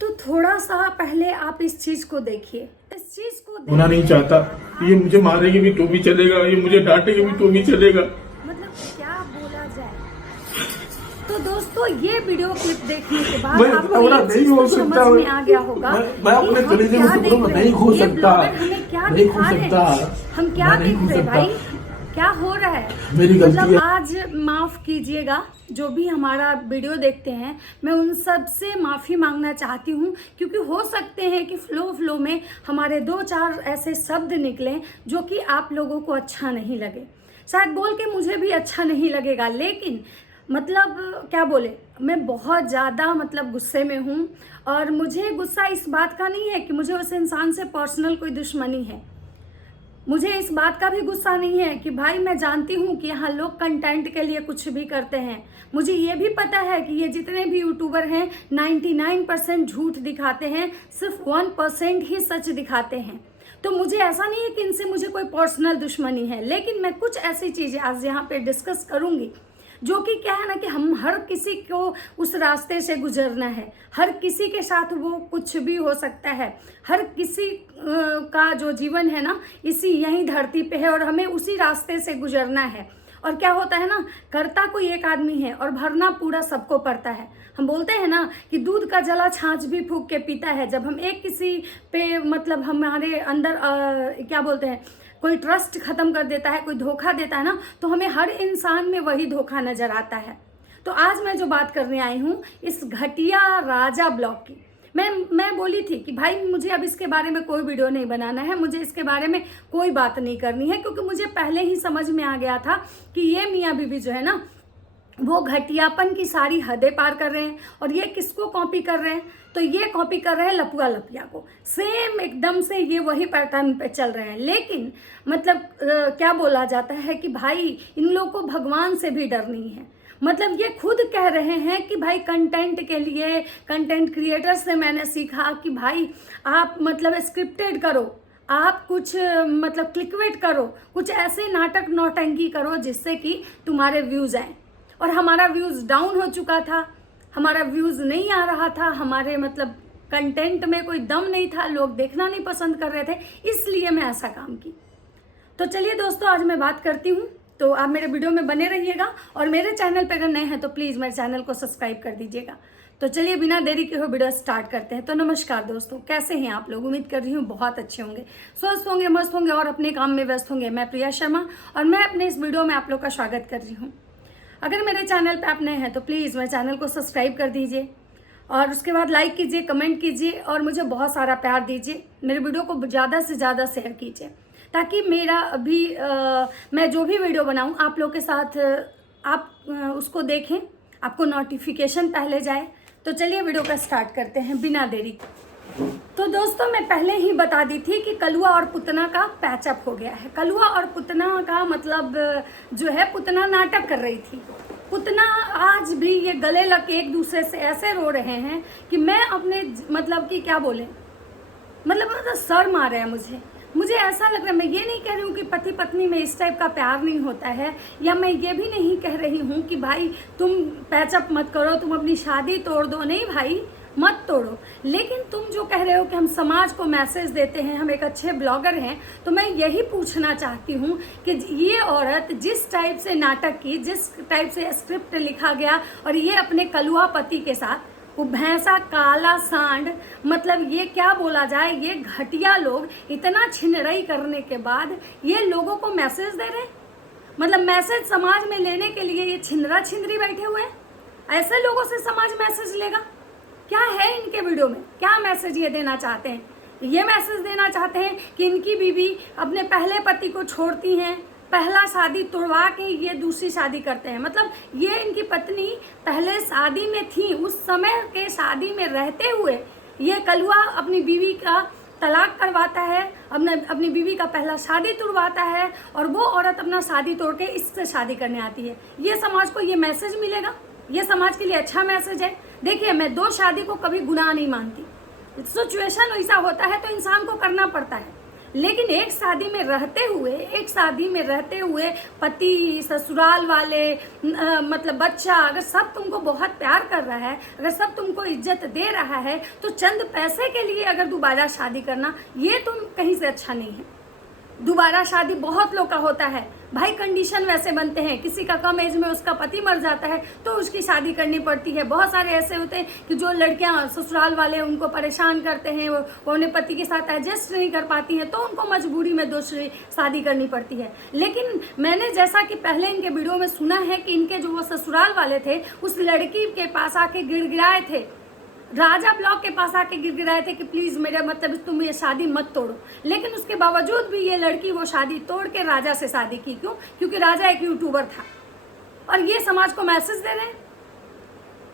तो थोड़ा सा पहले आप इस चीज को देखिए, इस चीज को होना नहीं चाहता। ये मुझे मारेगी भी तो भी चलेगा, ये मुझे डांटेगी भी तो भी चलेगा। मतलब क्या बोला जाए। तो दोस्तों ये वीडियो क्लिप देखने के बाद मैं आपको इतना ये नहीं चीज हो तो सकता। समझ में आ गया होगा मैं कि अपने हम कलेजे क्या में देख टुकड़ों में रहे नहीं हैं। खो ये सकता। ब्लॉगर हमें क्या नहीं खो दिखा रहे सकता। हैं, हम क्या मैं नहीं देख खो रहे हैं सकता। भाई, क्या हो रहा है। मेरी गलती मतलब है। आज माफ कीजिएगा, जो भी हमारा वीडियो देखते हैं मैं उन सब से माफ़ी मांगना चाहती हूँ, क्योंकि हो सकते हैं कि फ्लो में हमारे 2-4 ऐसे शब्द निकलें जो कि आप लोगों को अच्छा नहीं लगे। शायद बोल के मुझे भी अच्छा नहीं लगेगा, लेकिन मतलब क्या बोले, मैं बहुत ज़्यादा मतलब गुस्से में हूँ। और मुझे गुस्सा इस बात का नहीं है कि मुझे उस इंसान से पर्सनल कोई दुश्मनी है। मुझे इस बात का भी गुस्सा नहीं है कि भाई मैं जानती हूँ कि यहाँ लोग कंटेंट के लिए कुछ भी करते हैं। मुझे ये भी पता है कि ये जितने भी यूट्यूबर हैं 99% झूठ दिखाते हैं, सिर्फ 1% ही सच दिखाते हैं। तो मुझे ऐसा नहीं है कि इनसे मुझे कोई पर्सनल दुश्मनी है, लेकिन मैं कुछ ऐसी चीज़ें आज यहाँ पे डिस्कस करूँगी जो कि क्या है ना कि हम हर किसी को उस रास्ते से गुजरना है। हर किसी के साथ वो कुछ भी हो सकता है। हर किसी का जो जीवन है ना इसी यही धरती पे है और हमें उसी रास्ते से गुजरना है। और क्या होता है ना, करता कोई एक आदमी है और भरना पूरा सबको पड़ता है। हम बोलते हैं ना कि दूध का जला छाछ भी फूंक के पीता है। जब हम एक किसी पे मतलब हमारे अंदर क्या बोलते हैं, कोई ट्रस्ट खत्म कर देता है, कोई धोखा देता है ना, तो हमें हर इंसान में वही धोखा नजर आता है। तो आज मैं जो बात करने आई हूँ इस घटिया राजा ब्लॉग की, मैं बोली थी कि भाई मुझे अब इसके बारे में कोई वीडियो नहीं बनाना है, मुझे इसके बारे में कोई बात नहीं करनी है, क्योंकि मुझे पहले ही समझ में आ गया था कि ये मियाँ बीवी जो है ना वो घटियापन की सारी हदें पार कर रहे हैं। और ये किसको कॉपी कर रहे हैं, तो ये कॉपी कर रहे हैं लपुआ लपिया को। सेम एकदम से ये वही पैटर्न पे चल रहे हैं। लेकिन मतलब क्या बोला जाता है कि भाई इन लोगों को भगवान से भी डर नहीं है। मतलब ये खुद कह रहे हैं कि भाई कंटेंट के लिए, कंटेंट क्रिएटर से मैंने सीखा कि भाई आप मतलब स्क्रिप्टेड करो, आप कुछ मतलब क्लिकबेट करो, कुछ ऐसे नाटक नौटंकी करो जिससे कि तुम्हारे व्यूज़ आए। और हमारा व्यूज़ डाउन हो चुका था, हमारा व्यूज़ नहीं आ रहा था, हमारे मतलब कंटेंट में कोई दम नहीं था, लोग देखना नहीं पसंद कर रहे थे, इसलिए मैं ऐसा काम की। तो चलिए दोस्तों आज मैं बात करती हूँ, तो आप मेरे वीडियो में बने रहिएगा। और मेरे चैनल पर अगर नए हैं तो प्लीज़ मेरे चैनल को सब्सक्राइब कर दीजिएगा। तो चलिए बिना देरी के हो वीडियो स्टार्ट करते हैं। तो नमस्कार दोस्तों, कैसे हैं आप लोग। उम्मीद कर रही हूँ बहुत अच्छे होंगे, स्वस्थ होंगे, मस्त होंगे और अपने काम में व्यस्त होंगे। मैं प्रिया शर्मा और मैं अपने इस वीडियो में आप लोग का स्वागत कर रही हूँ। अगर मेरे चैनल पे आप नए हैं तो प्लीज़ मेरे चैनल को सब्सक्राइब कर दीजिए और उसके बाद लाइक कीजिए, कमेंट कीजिए और मुझे बहुत सारा प्यार दीजिए। मेरे वीडियो को ज़्यादा से ज़्यादा शेयर कीजिए ताकि मेरा अभी मैं जो भी वीडियो बनाऊं आप लोग के साथ आप उसको देखें, आपको नोटिफिकेशन पहले जाए। तो चलिए वीडियो का स्टार्ट करते हैं बिना देरी के। तो दोस्तों मैं पहले ही बता दी थी कि कलुआ और पुतना का पैचअप हो गया है। कलुआ और पुतना का मतलब जो है, पुतना नाटक कर रही थी। पुतना आज भी ये गले लग के एक दूसरे से ऐसे रो रहे हैं कि मैं अपने मतलब कि क्या बोले, मतलब शर्म आ रहा है मुझे ऐसा लग रहा है। मैं ये नहीं कह रही हूँ कि पति पत्नी में इस टाइप का प्यार नहीं होता है, या मैं ये भी नहीं कह रही हूँ कि भाई तुम पैचअप मत करो, तुम अपनी शादी तोड़ दो। नहीं भाई, मत तोड़ो। लेकिन तुम जो कह रहे हो कि हम समाज को मैसेज देते हैं, हम एक अच्छे ब्लॉगर हैं, तो मैं यही पूछना चाहती हूँ कि ये औरत जिस टाइप से नाटक की, जिस टाइप से स्क्रिप्ट लिखा गया और ये अपने कलुआ पति के साथ, वो भैंसा काला सांड, मतलब ये क्या बोला जाए, ये घटिया लोग इतना छिनरई करने के बाद ये लोगों को मैसेज दे रहे हैं। मतलब मैसेज समाज में लेने के लिए ये छिनरा छिनरी बैठे हुए हैं। ऐसे लोगों से समाज मैसेज लेगा? क्या है इनके वीडियो में, क्या मैसेज ये देना चाहते हैं? ये मैसेज देना चाहते हैं कि इनकी बीवी अपने पहले पति को छोड़ती हैं, पहला शादी तोड़वा के ये दूसरी शादी करते हैं। मतलब ये इनकी पत्नी पहले शादी में थी, उस समय के शादी में रहते हुए ये कलुआ अपनी बीवी का तलाक करवाता है, अपनी बीवी का पहला शादी तोड़वाता है और वो औरत अपना शादी तोड़ के इससे शादी करने आती है। ये समाज को ये मैसेज मिलेगा? ये समाज के लिए अच्छा मैसेज है? देखिए, मैं 2 शादी को कभी गुनाह नहीं मानती। सिचुएशन ऐसा होता है तो इंसान को करना पड़ता है। लेकिन एक शादी में रहते हुए पति, ससुराल वाले, मतलब बच्चा, अगर सब तुमको बहुत प्यार कर रहा है, अगर सब तुमको इज्जत दे रहा है, तो चंद पैसे के लिए अगर दोबारा शादी करना, ये तुम कहीं से अच्छा नहीं है। दोबारा शादी बहुत लोग का होता है भाई, कंडीशन वैसे बनते हैं, किसी का कम एज में उसका पति मर जाता है तो उसकी शादी करनी पड़ती है। बहुत सारे ऐसे होते हैं कि जो लड़कियां ससुराल वाले उनको परेशान करते हैं, वो अपने पति के साथ एडजस्ट नहीं कर पाती हैं, तो उनको मजबूरी में दूसरी शादी करनी पड़ती है। लेकिन मैंने जैसा कि पहले इनके वीडियो में सुना है कि इनके जो वो ससुराल वाले थे उस लड़की के पास आके गिड़गिड़ाए थे, राजा ब्लॉग के पास आके गिड़गिड़ाए थे कि प्लीज मेरा मतलब तुम ये शादी मत तोड़ो। लेकिन उसके बावजूद भी ये लड़की वो शादी तोड़ के राजा से शादी की। क्यों? क्योंकि राजा एक यूट्यूबर था और ये समाज को मैसेज दे रहे हैं।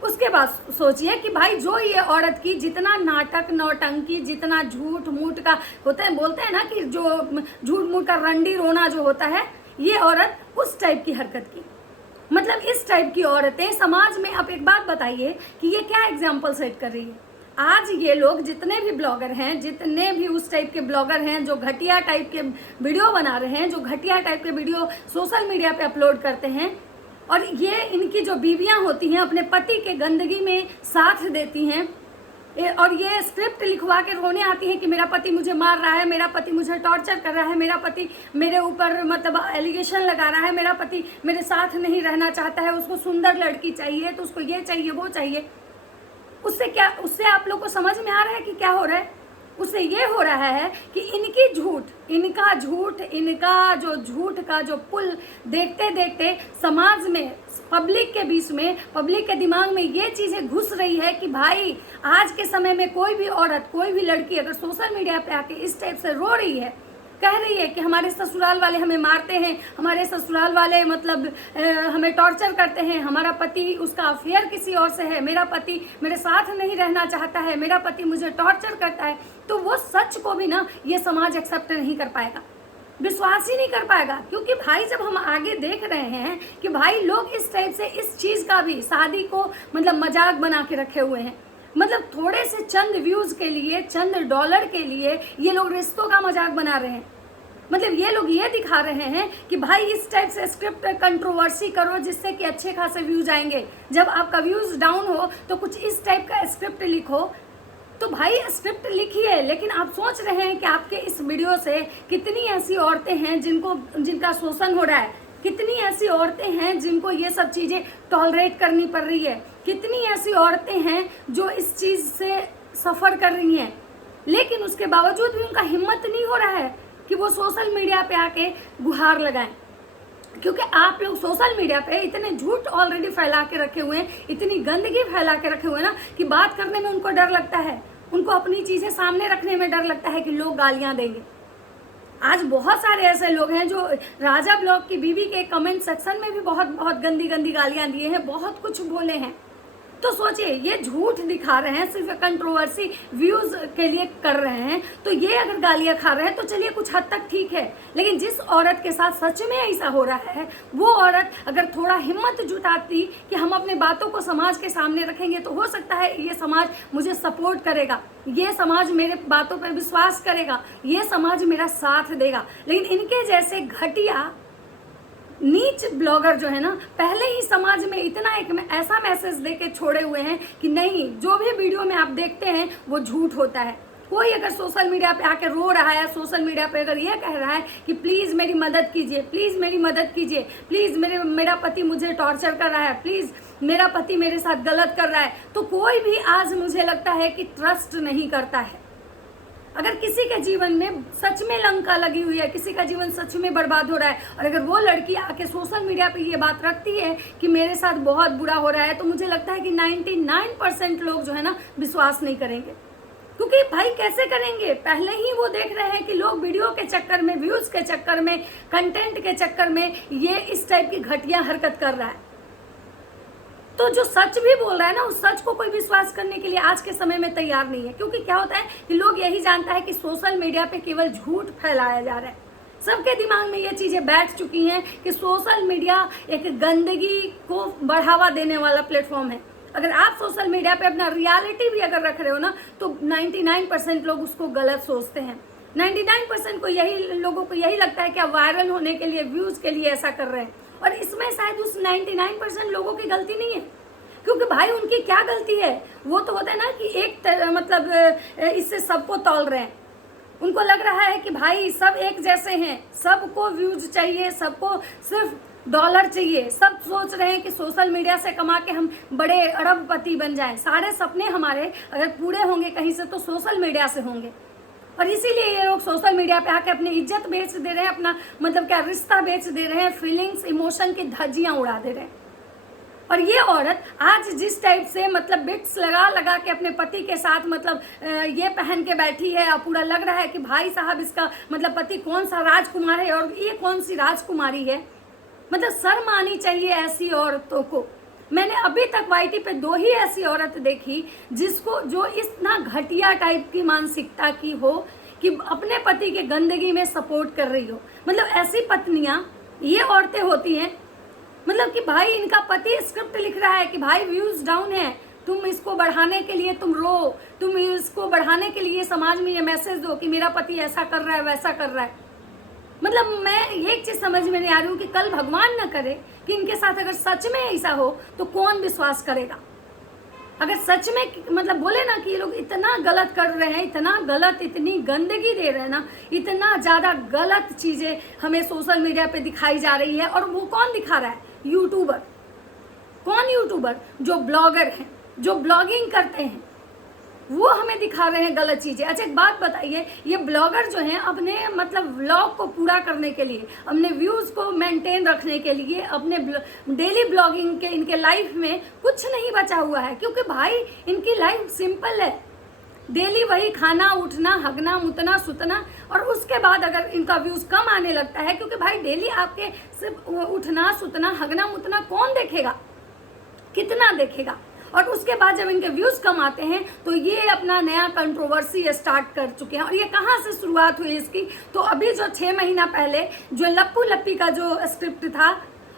उसके बाद सोचिए कि भाई जो ये औरत की जितना नाटक, नौटंकी, जितना झूठ मूठ का होता है, बोलते हैं ना कि जो झूठ मूठ का रंडी रोना जो होता है, ये औरत उस टाइप की हरकत की। मतलब इस टाइप की औरतें समाज में, आप एक बात बताइए कि ये क्या एग्जाम्पल सेट कर रही है। आज ये लोग जितने भी ब्लॉगर हैं, जितने भी उस टाइप के ब्लॉगर हैं जो घटिया टाइप के वीडियो बना रहे हैं, जो घटिया टाइप के वीडियो सोशल मीडिया पे अपलोड करते हैं, और ये इनकी जो बीवियां होती हैं अपने पति के गंदगी में साथ देती हैं, और ये स्क्रिप्ट लिखवा के रोने आती है कि मेरा पति मुझे मार रहा है, मेरा पति मुझे टॉर्चर कर रहा है, मेरा पति मेरे ऊपर मतलब एलिगेशन लगा रहा है, मेरा पति मेरे साथ नहीं रहना चाहता है, उसको सुंदर लड़की चाहिए, तो उसको ये चाहिए वो चाहिए। उससे आप लोग को समझ में आ रहा है कि क्या हो रहा है? उससे ये हो रहा है कि इनका जो झूठ का जो पुल देखते देखते समाज में, पब्लिक के बीच में, पब्लिक के दिमाग में ये चीजें घुस रही है कि भाई आज के समय में कोई भी औरत, कोई भी लड़की अगर सोशल मीडिया पे आके इस टाइप से रो रही है, कह रही है कि हमारे ससुराल वाले हमें मारते हैं, हमारे ससुराल वाले मतलब हमें टॉर्चर करते हैं, हमारा पति, उसका अफेयर किसी और से है, मेरा पति मेरे साथ नहीं रहना चाहता है, मेरा पति मुझे टॉर्चर करता है, तो वो सच को भी ना ये समाज एक्सेप्ट नहीं कर पाएगा, विश्वास ही नहीं कर पाएगा। क्योंकि भाई जब हम आगे देख रहे हैं कि भाई लोग इस टाइप से इस चीज का भी, शादी को मतलब मजाक बना के रखे हुए हैं, मतलब थोड़े से चंद व्यूज के लिए, चंद डॉलर के लिए ये लोग रिश्तों का मजाक बना रहे हैं। मतलब ये लोग ये दिखा रहे हैं कि भाई इस टाइप से स्क्रिप्ट कंट्रोवर्सी करो जिससे कि अच्छे खासे व्यूज आएंगे। जब आपका व्यूज डाउन हो तो कुछ इस टाइप का स्क्रिप्ट लिखो। तो भाई स्क्रिप्ट लिखिए, लेकिन आप सोच रहे हैं कि आपके इस वीडियो से कितनी ऐसी औरतें हैं जिनका शोषण हो रहा है, कितनी ऐसी औरतें हैं जिनको ये सब चीजें टॉलरेट करनी पड़ रही है, कितनी ऐसी औरतें हैं जो इस चीज से सफर कर रही हैं, लेकिन उसके बावजूद भी उनका हिम्मत नहीं हो रहा है कि वो सोशल मीडिया पे आके गुहार लगाएं। क्योंकि आप लोग सोशल मीडिया पे इतने झूठ ऑलरेडी फैला के रखे हुए हैं, इतनी गंदगी फैला के रखे हुए हैं ना कि बात करने में उनको डर लगता है, उनको अपनी चीजें सामने रखने में डर लगता है कि लोग गालियां देंगे। आज बहुत सारे ऐसे लोग हैं जो राजा ब्लॉग की बीवी के कमेंट सेक्शन में भी बहुत बहुत गंदी गंदी गालियां दिए हैं, बहुत कुछ बोले हैं। तो सोचिए, ये झूठ दिखा रहे हैं, सिर्फ कंट्रोवर्सी व्यूज के लिए कर रहे हैं, तो ये अगर गालियां खा रहे हैं तो चलिए कुछ हद तक ठीक है। लेकिन जिस औरत के साथ सच में ऐसा हो रहा है, वो औरत अगर थोड़ा हिम्मत जुटाती कि हम अपने बातों को समाज के सामने रखेंगे, तो हो सकता है ये समाज मुझे सपोर्ट करेगा, ये समाज मेरे बातों पर विश्वास करेगा, ये समाज मेरा साथ देगा। लेकिन इनके जैसे घटिया नीच ब्लॉगर जो है ना, पहले ही समाज में इतना एक ऐसा मैसेज देके छोड़े हुए हैं कि नहीं, जो भी वीडियो में आप देखते हैं वो झूठ होता है। कोई अगर सोशल मीडिया पे आके रो रहा है, सोशल मीडिया पे अगर ये कह रहा है कि प्लीज मेरी मदद कीजिए, प्लीज मेरी मदद कीजिए, प्लीज मेरा पति मुझे टॉर्चर कर रहा है, प्लीज मेरा पति मेरे साथ गलत कर रहा है, तो कोई भी आज मुझे लगता है कि ट्रस्ट नहीं करता है। अगर किसी के जीवन में सच में लंका लगी हुई है, किसी का जीवन सच में बर्बाद हो रहा है, और अगर वो लड़की आके सोशल मीडिया पे ये बात रखती है कि मेरे साथ बहुत बुरा हो रहा है, तो मुझे लगता है कि 99% लोग जो है ना विश्वास नहीं करेंगे। क्योंकि भाई कैसे करेंगे? पहले ही वो देख रहे हैं कि लोग वीडियो के चक्कर में, व्यूज के चक्कर में, कंटेंट के चक्कर में ये इस टाइप की घटिया हरकत कर रहा है। तो जो सच भी बोल रहा है ना, उस सच को कोई विश्वास करने के लिए आज के समय में तैयार नहीं है। क्योंकि क्या होता है कि लोग यही जानता है कि सोशल मीडिया पे केवल झूठ फैलाया जा रहा है। सबके दिमाग में ये चीजें बैठ चुकी हैं कि सोशल मीडिया एक गंदगी को बढ़ावा देने वाला प्लेटफॉर्म है। अगर आप सोशल मीडिया पे अपना रियलिटी भी अगर रख रहे हो ना, तो 99% लोग उसको गलत सोचते हैं। 99% को यही लोगों को यही लगता है कि आप वायरल होने के लिए, व्यूज के लिए ऐसा कर रहे हैं। और इसमें शायद उस 99% लोगों की गलती नहीं है, क्योंकि भाई उनकी क्या गलती है। वो तो होता है ना कि मतलब इससे सबको तौल रहे हैं। उनको लग रहा है कि भाई सब एक जैसे हैं, सबको व्यूज चाहिए, सबको सिर्फ डॉलर चाहिए। सब सोच रहे हैं कि सोशल मीडिया से कमा के हम बड़े अरबपति बन जाएं। सारे सपने हमारे अगर पूरे होंगे कहीं से तो सोशल मीडिया से होंगे। और इसीलिए ये लोग सोशल मीडिया पे आके अपनी इज्जत बेच दे रहे हैं, अपना मतलब क्या रिश्ता बेच दे रहे हैं, फीलिंग्स, इमोशन की धज्जियां उड़ा दे रहे हैं। और ये औरत आज जिस टाइप से मतलब बिट्स लगा लगा के अपने पति के साथ मतलब ये पहन के बैठी है, और पूरा लग रहा है कि भाई साहब इसका मतलब पति कौन सा राजकुमार है और ये कौन सी राजकुमारी है। मतलब शर्म आनी चाहिए ऐसी औरतों को। मैंने अभी तक वाईटी पे 2 ही ऐसी औरत देखी जिसको जो इतना घटिया टाइप की मानसिकता की हो कि अपने पति के गंदगी में सपोर्ट कर रही हो। मतलब ऐसी पत्नियां, ये औरतें होती हैं मतलब कि भाई इनका पति स्क्रिप्ट लिख रहा है कि भाई व्यूज डाउन है, तुम इसको बढ़ाने के लिए तुम रो, तुम इसको बढ़ाने के लिए समाज में ये मैसेज दो कि मेरा पति ऐसा कर रहा है, वैसा कर रहा है। मतलब मैं एक चीज समझ में नहीं आ रही हूँ कि कल भगवान न करे कि इनके साथ अगर सच में ऐसा हो तो कौन विश्वास करेगा। अगर सच में मतलब बोले ना कि ये लोग इतना गलत कर रहे हैं, इतना गलत, इतनी गंदगी दे रहे हैं ना, इतना ज्यादा गलत चीजें हमें सोशल मीडिया पे दिखाई जा रही है। और वो कौन दिखा रहा है? यूट्यूबर। कौन यूट्यूबर? जो ब्लॉगर हैं, जो ब्लॉगिंग करते हैं, वो हमें दिखा रहे हैं गलत चीजें। अच्छा एक बात बताइए, ये ब्लॉगर जो हैं अपने मतलब व्लॉग को पूरा करने के लिए, अपने व्यूज को मेंटेन रखने के लिए, अपने डेली ब्लॉगिंग के इनके लाइफ में कुछ नहीं बचा हुआ है, क्योंकि भाई इनकी लाइफ सिंपल है। डेली वही खाना, उठना, हगना, मुतना, सुतना, और उसके बाद अगर इनका व्यूज कम आने लगता है, क्योंकि भाई डेली आपके सिर्फ उठना, सुतना, हगना, मुतना कौन देखेगा, कितना देखेगा। और उसके बाद जब इनके व्यूज कम आते हैं तो ये अपना नया कंट्रोवर्सी स्टार्ट कर चुके हैं। और ये कहाँ से शुरुआत हुई इसकी? तो अभी जो 6 महीना पहले जो लप्पू लप्पी का जो स्क्रिप्ट था,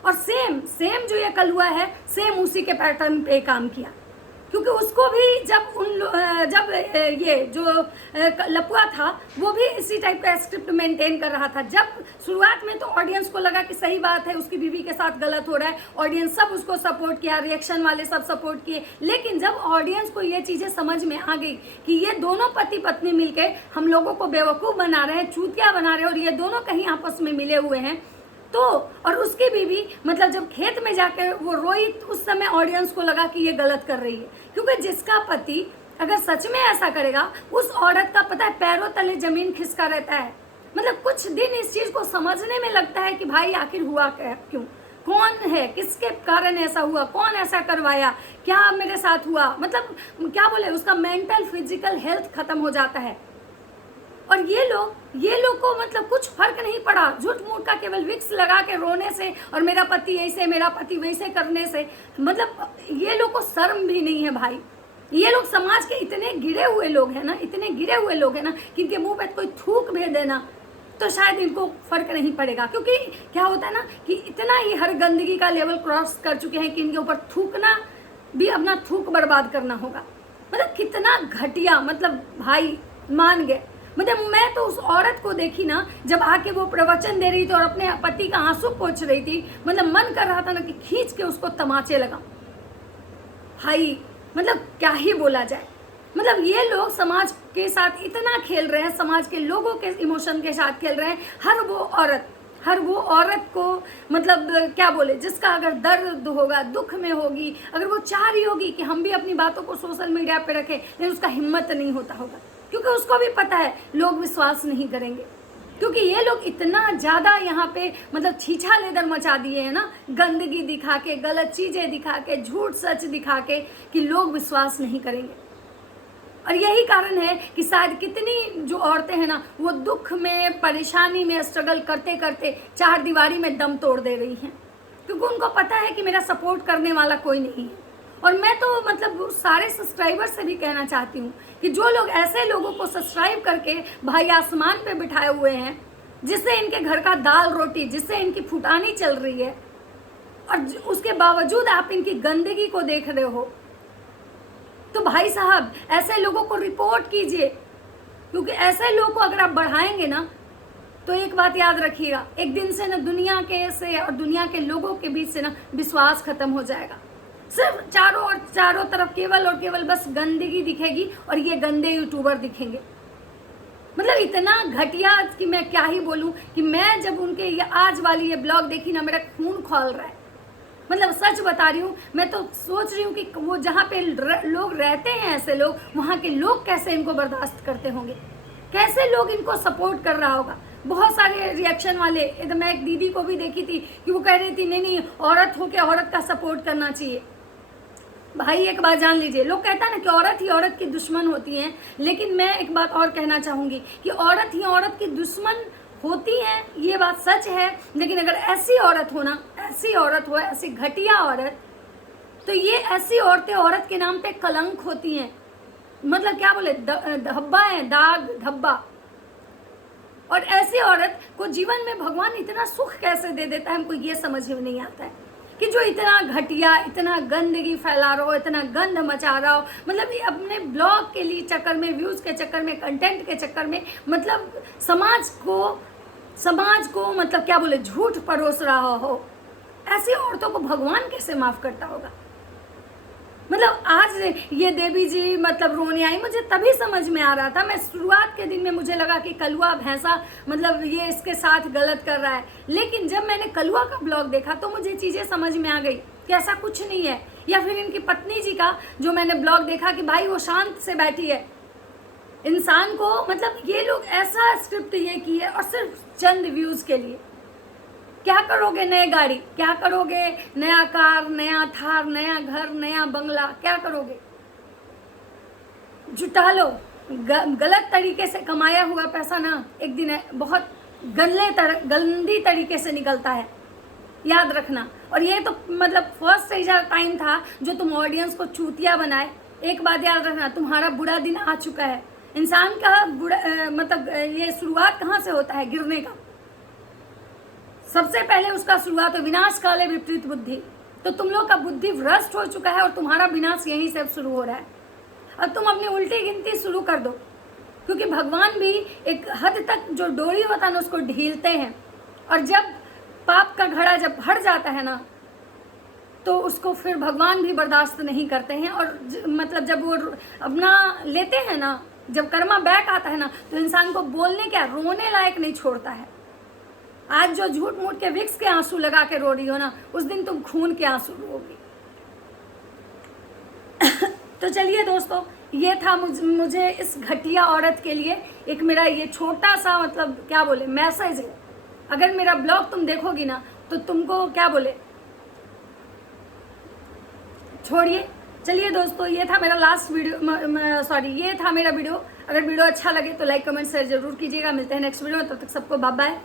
और सेम जो ये कल हुआ है, सेम उसी के पैटर्न पे काम किया। क्योंकि उसको भी जब ये जो लपुआ था वो भी इसी टाइप का स्क्रिप्ट मेंटेन कर रहा था। जब शुरुआत में तो ऑडियंस को लगा कि सही बात है, उसकी बीवी के साथ गलत हो रहा है, ऑडियंस सब उसको सपोर्ट किया, रिएक्शन वाले सब सपोर्ट किए। लेकिन जब ऑडियंस को ये चीजें समझ में आ गई कि ये दोनों पति पत्नी मिलके हम लोगों को बेवकूफ बना रहे हैं, चूतिया बना रहे हैं, और ये दोनों कहीं आपस में मिले हुए हैं, तो और उसकी बीवी मतलब जब खेत में जाकर वो रोई, उस समय ऑडियंस को लगा कि ये गलत कर रही है। क्योंकि जिसका पति अगर सच में ऐसा करेगा, उस औरत का पता है पैरों तले जमीन खिसका रहता है। मतलब कुछ दिन इस चीज को समझने में लगता है कि भाई आखिर हुआ क्या, क्यों, कौन है, किसके कारण ऐसा हुआ, कौन ऐसा करवाया, क्या मेरे साथ हुआ। मतलब क्या बोले, उसका मेंटल फिजिकल हेल्थ खत्म हो जाता है। और ये लोग को मतलब कुछ फर्क नहीं पड़ा, झूठ मूठ का केवल विक्स लगा के रोने से और मेरा पति ऐसे, मेरा पति वैसे करने से, मतलब ये लोग को शर्म भी नहीं है भाई। ये लोग समाज के इतने गिरे हुए लोग हैं ना, इतने गिरे हुए लोग हैं ना, कि इनके मुंह पे कोई थूक भेज देना तो शायद इनको फर्क नहीं पड़ेगा। क्योंकि क्या होता है ना कि इतना ही हर गंदगी का लेवल क्रॉस कर चुके हैं कि इनके ऊपर थूकना भी अपना थूक बर्बाद करना होगा। मतलब कितना घटिया, मतलब भाई मान गए। मतलब मैं तो उस औरत को देखी ना, जब आके वो प्रवचन दे रही थी और अपने पति का आंसू पोंछ रही थी, मतलब मन कर रहा था ना कि खींच के उसको तमाचे लगाऊं। भाई मतलब क्या ही बोला जाए। मतलब ये लोग समाज के साथ इतना खेल रहे हैं, समाज के लोगों के इमोशन के साथ खेल रहे हैं। हर वो औरत को मतलब क्या बोले, जिसका अगर दर्द होगा, दुख में होगी, अगर वो चाह रही होगी कि हम भी अपनी बातों को सोशल मीडिया पे रखें, लेकिन उसका हिम्मत नहीं होता होगा, क्योंकि उसको भी पता है लोग विश्वास नहीं करेंगे। क्योंकि ये लोग इतना ज़्यादा यहाँ पे मतलब छीछा लेदर मचा दिए हैं ना, गंदगी दिखा के, गलत चीज़ें दिखा के, झूठ सच दिखा के, कि लोग विश्वास नहीं करेंगे। और यही कारण है कि शायद कितनी जो औरतें हैं ना, वो दुख में, परेशानी में स्ट्रगल करते करते 4 दीवारी में दम तोड़ दे रही हैं, क्योंकि उनको पता है कि मेरा सपोर्ट करने वाला कोई नहीं है। और मैं तो मतलब सारे सब्सक्राइबर से भी कहना चाहती हूँ कि जो लोग ऐसे लोगों को सब्सक्राइब करके भाई आसमान पे बिठाए हुए हैं, जिससे इनके घर का दाल रोटी, जिससे इनकी फुटानी चल रही है, और उसके बावजूद आप इनकी गंदगी को देख रहे हो, तो भाई साहब ऐसे लोगों को रिपोर्ट कीजिए। क्योंकि ऐसे लोग को अगर आप बढ़ाएंगे ना, तो एक बात याद रखिएगा, एक दिन से ना दुनिया के से और दुनिया के लोगों के बीच से ना विश्वास खत्म हो जाएगा। सिर्फ चारों तरफ केवल और केवल बस गंदगी दिखेगी और ये गंदे यूट्यूबर दिखेंगे। मतलब इतना घटिया कि मैं क्या ही बोलूं, कि मैं जब उनके ये आज वाली ये ब्लॉग देखी ना, मेरा खून खौल रहा है। मतलब सच बता रही हूँ, मैं तो सोच रही हूँ कि वो जहाँ पे लोग रहते हैं, ऐसे लोग, वहाँ के लोग कैसे इनको बर्दाश्त करते होंगे, कैसे लोग इनको सपोर्ट कर रहा होगा। बहुत सारे रिएक्शन वाले, मैं एक दीदी को भी देखी थी कि वो कह रही थी नहीं औरत हो के औरत का सपोर्ट करना चाहिए। भाई एक बात जान लीजिए, लोग कहता है ना कि औरत ही औरत की दुश्मन होती है, लेकिन मैं एक बात और कहना चाहूंगी कि औरत ही औरत की दुश्मन होती है, ये बात सच है। लेकिन अगर ऐसी औरत हो ना, ऐसी औरत हो, ऐसी घटिया औरत, तो ये ऐसी औरतें औरत के नाम पे कलंक होती हैं। मतलब क्या बोले, धब्बा है, दाग धब्बा। और ऐसी औरत को जीवन में भगवान इतना सुख कैसे दे देता है, हमको ये समझ में नहीं आता है कि जो इतना घटिया, इतना गंदगी फैला रहा हो, इतना गंद मचा रहा हो, मतलब ये अपने ब्लॉग के लिए चक्कर में, व्यूज के चक्कर में, कंटेंट के चक्कर में, मतलब समाज को मतलब क्या बोले, झूठ परोस रहा हो। ऐसी औरतों को भगवान कैसे माफ करता होगा। मतलब आज ये देवी जी मतलब रोने आई, मुझे तभी समझ में आ रहा था। मैं शुरुआत के दिन में मुझे लगा कि कलुआ भैंसा मतलब ये इसके साथ गलत कर रहा है, लेकिन जब मैंने कलुआ का ब्लॉग देखा तो मुझे चीजें समझ में आ गई कि ऐसा कुछ नहीं है। या फिर इनकी पत्नी जी का जो मैंने ब्लॉग देखा कि भाई वो शांत से बैठी है, इंसान को मतलब ये लोग ऐसा स्क्रिप्ट ये की है और सिर्फ चंद व्यूज के लिए। क्या करोगे नए गाड़ी, क्या करोगे नया कार, नया थार, नया घर, नया बंगला, क्या करोगे? जुटा लो। गलत तरीके से कमाया हुआ पैसा ना एक दिन बहुत गंदी तरीके से निकलता है, याद रखना। और ये तो मतलब फर्स्ट टीजर टाइम था जो तुम ऑडियंस को चूतिया बनाए। एक बात याद रखना, तुम्हारा बुरा दिन आ चुका है। इंसान का बुरा मतलब ये शुरुआत कहाँ से होता है? गिरने का। सबसे पहले उसका शुरुआत है विनाश काले विपरीत बुद्धि। तो तुम लोग का बुद्धि भ्रष्ट हो चुका है और तुम्हारा विनाश यहीं से शुरू हो रहा है। अब तुम अपनी उल्टी गिनती शुरू कर दो, क्योंकि भगवान भी एक हद तक जो डोरी होता है ना उसको ढीलते हैं, और जब पाप का घड़ा जब भर जाता है ना तो उसको फिर भगवान भी बर्दाश्त नहीं करते हैं। और मतलब जब वो अपना लेते हैं ना, जब कर्मा बैक आता है ना, तो इंसान को बोलने क्या, रोने लायक नहीं छोड़ता है। आज जो झूठ मूठ के विक्स के आंसू लगा के रो रही हो ना, उस दिन तुम खून के आंसू रोगी। तो चलिए दोस्तों, ये था मुझे इस घटिया औरत के लिए एक मेरा ये छोटा सा मतलब क्या बोले मैसेज है। अगर मेरा ब्लॉग तुम देखोगी ना तो तुमको क्या बोले, छोड़िए। चलिए दोस्तों, ये था मेरा लास्ट वीडियो, ये था मेरा वीडियो। अगर वीडियो अच्छा लगे तो लाइक कमेंट शेयर जरूर कीजिएगा। मिलते हैं नेक्स्ट वीडियो में, तब तक सबको बाय बाय।